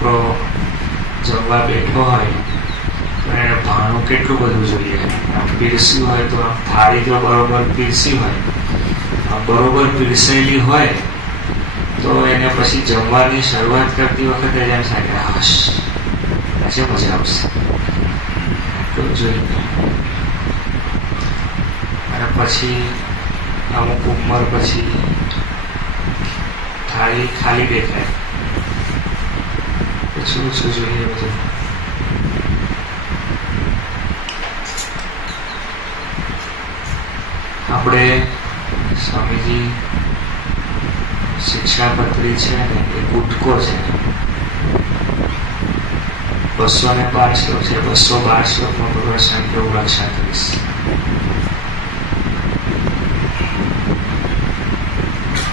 છોકરો જમવા બેઠો હોય તો એને ભાણું કેટલું બધું જોઈએ. આમ પીરસ્યું હોય તો આમ થાળી જો બરોબર પીરસી હોય, બરોબર પીરસેલી હોય તો એને પછી જમવાની શરૂઆત કરતી વખતે જ એમ થાય કે હાશ આજે મજા આવશે તો જોઈએ. અને પછી અમુક ઉંમર પછી થાળી ખાલી દેખાય પછી ઓછું જોઈએ બધું. આપણે સ્વામીજી શિક્ષાપત્રી છે ને એ ગુટકો છે, 205 શ્લોક છે. 212 શ્લોકમાં ભગવાન સ્વામી કેવું રક્ષા કરીશ.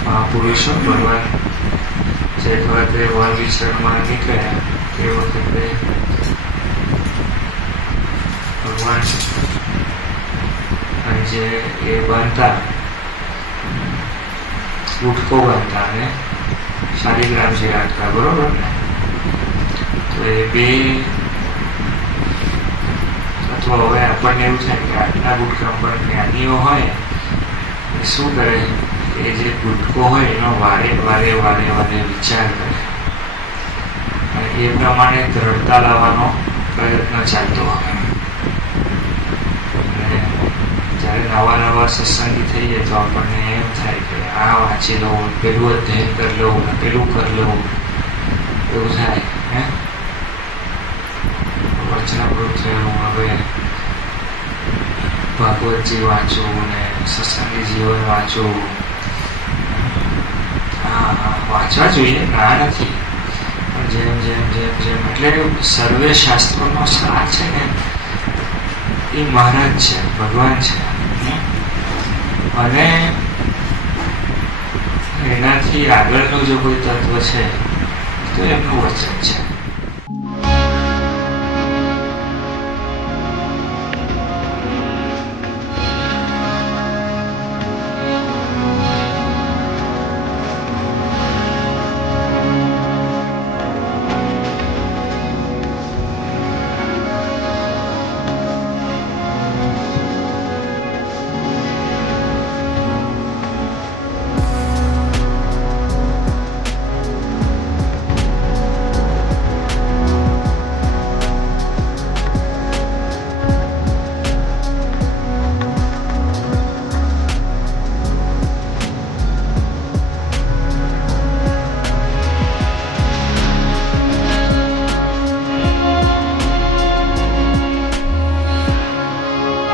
મહાપુરુષો ભગવાન જે વખતે વન વિચરણમાં નીકળ્યા એ વખતે ભગવાન જે એ બાંધતા ગુટકો બાંધતા અને શાલિગ્રામજી રાખતા, બરોબર ને? તો એ બે અથવા હવે આપણને એવું થાય કે આજના ગુટકા પણ જ્ઞાનીઓ હોય એ શું કરે, એ જે ગુટકો હોય એનો વારે વારે વારે વારે વિચાર કરે અને એ પ્રમાણે દ્રઢતા લાવવાનો પ્રયત્ન ચાલતો હોય. જ્યારે નવા નવા સત્સંગી થઈએ તો આપણને એમ થાય કે આ વાંચી લઉં, પેલું અધ્યયન કરી લઉં, પેલું કરી લઉં, એવું થાય. વચનામૃત થયું, હવે ભાગવતજી વાંચવું ને સત્સંગી જીવન વાંચવું. વાંચવા જોઈએ, ના નથી, પણ જેમ જેમ જેમ જેમ એટલે સર્વે શાસ્ત્રોનો સાર છે ને એ મહારાજ છે, ભગવાન છે. અને એનાથી આગળનું જો કોઈ તત્વ છે તો એમનું વચન છે.